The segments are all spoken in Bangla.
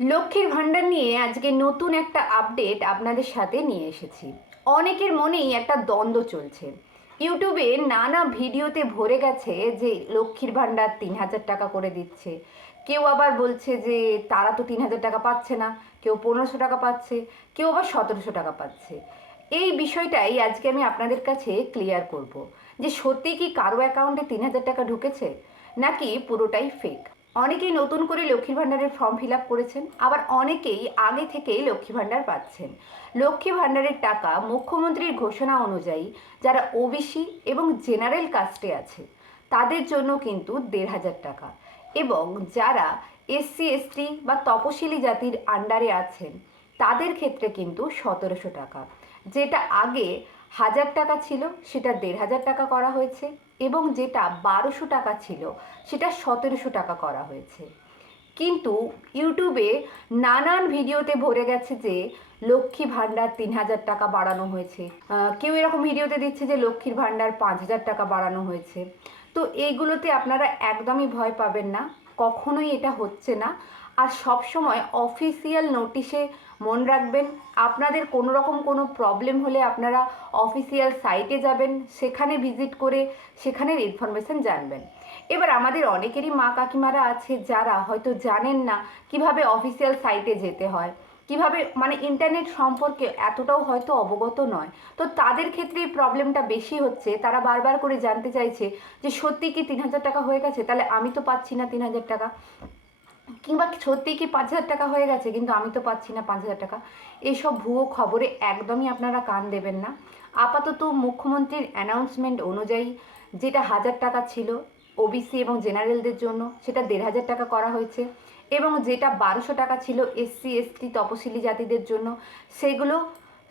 লক্ষ্মীর ভাণ্ডার নিয়ে আজকে নতুন একটা আপডেট আপনাদের সাথে নিয়ে এসেছি। অনেকের মনেই একটা দ্বন্দ্ব চলছে। ইউটিউবে নানা ভিডিওতে ভরে গেছে যে লক্ষ্মীর ভাণ্ডার 3,000 টাকা করে দিচ্ছে। কেউ আবার বলছে যে তারা তো 3,000 টাকা পাচ্ছে না, কেউ 1,500 টাকা পাচ্ছে, কেউ আবার 1,700 টাকা পাচ্ছে। এই বিষয়টাই আজকে আমি আপনাদের কাছে ক্লিয়ার করব যে সত্যি কি কারো অ্যাকাউন্টে 3,000 টাকা ঢুকেছে নাকি পুরোটাই ফেক। অনেকেই নতুন করে লক্ষ্মীর ভাণ্ডারের ফর্ম ফিল আপ করেছেন, আবার অনেকেই আগে থেকেই লক্ষ্মী ভাণ্ডার পাচ্ছেন। লক্ষ্মী ভাণ্ডারের টাকা মুখ্যমন্ত্রীর ঘোষণা অনুযায়ী যারা ওবিসি এবং জেনারেল কাস্টে আছে তাদের জন্য কিন্তু 1,500 টাকা, এবং যারা এসসি এসটি বা তপশিলি জাতির আন্ডারে আছেন তাদের ক্ষেত্রে কিন্তু 1,700 টাকা। যেটা আগে 1,000 টাকা ছিল সেটা 1,500 টাকা করা হয়েছে, এবং যেটা 1,200 টাকা ছিল সেটা 1,700 টাকা করা হয়েছে। কিন্তু ইউটিউবে নানান ভিডিওতে ভরে গেছে যে লক্ষ্মী ভাণ্ডার 3,000 টাকা বাড়ানো হয়েছে, কেউ এরকম ভিডিওতে দিচ্ছে যে লক্ষ্মীর ভাণ্ডার 5,000 টাকা বাড়ানো হয়েছে। তো এইগুলোতে আপনারা একদমই ভয় পাবেন না, কখনোই এটা হচ্ছে না। আর সব সময় অফিসিয়াল নোটিশে মন রাখবেন। আপনাদের কোনো রকম কোনো প্রবলেম হলে আপনারা অফিসিয়াল সাইটে যাবেন, সেখানে ভিজিট করে সেখানের ইনফরমেশান জানবেন। এবার আমাদের অনেকেরই মা কাকিমারা আছে যারা হয়তো জানেন না কিভাবে অফিসিয়াল সাইটে যেতে হয়, কিভাবে মানে ইন্টারনেট সম্পর্কে এতটাও হয়তো অবগত নয়। তো তাদের ক্ষেত্রে এই প্রবলেমটা বেশি হচ্ছে। তারা বারবার করে জানতে চাইছে যে সত্যি কি 3,000 টাকা হয়ে গেছে, তাহলে আমি তো পাচ্ছি না 3,000 টাকা, কিংবা সত্যি কি 5,000 টাকা হয়ে গেছে কিন্তু আমি তো পাচ্ছি না 5,000 টাকা। এইসব ভুয়ো খবরে একদমই আপনারা কান দেবেন না। আপাতত মুখ্যমন্ত্রীর অ্যানাউন্সমেন্ট অনুযায়ী যেটা 1,000 টাকা ছিল ওবিসি এবং জেনারেলদের জন্য সেটা 1,500 টাকা করা হয়েছে, এবং যেটা 1,200 টাকা ছিল এসসি এসটি তপশিলি জাতিদের জন্য সেগুলো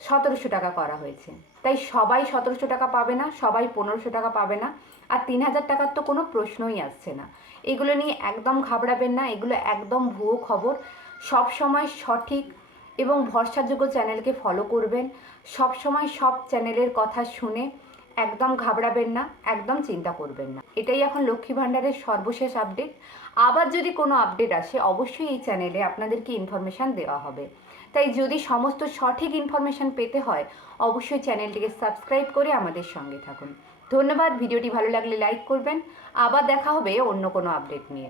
1,700 টাকা করা হয়েছে। তাই সবাই 1,700 টাকা পাবে না, সবাই 1,500 টাকা পাবে না, আর 3,000 টাকার তো কোনো প্রশ্নই আসছে না। এগুলো নিয়ে একদম ঘাবড়াবেন না, এগুলো একদম ভুয়ো খবর। সব সময় সঠিক এবং ভরসাযোগ্য চ্যানেলকে ফলো করবেন, সব সময় সব চ্যানেলের কথা শুনে একদম ঘাবড়াবেন না, একদম চিন্তা করবেন না। এটাই এখন লক্ষ্মী ভাণ্ডারের সর্বশেষ আপডেট। আবার যদি কোনো আপডেট আসে অবশ্যই এই চ্যানেলে আপনাদেরকে ইনফরমেশান দেওয়া হবে। তাই যদি সমস্ত সঠিক ইনফরমেশান পেতে হয় অবশ্যই চ্যানেলটিকে সাবস্ক্রাইব করে আমাদের সঙ্গে থাকুন। ধন্যবাদ। ভিডিওটি ভালো লাগলে লাইক করবেন। আবার দেখা হবে অন্য কোনো আপডেট নিয়ে।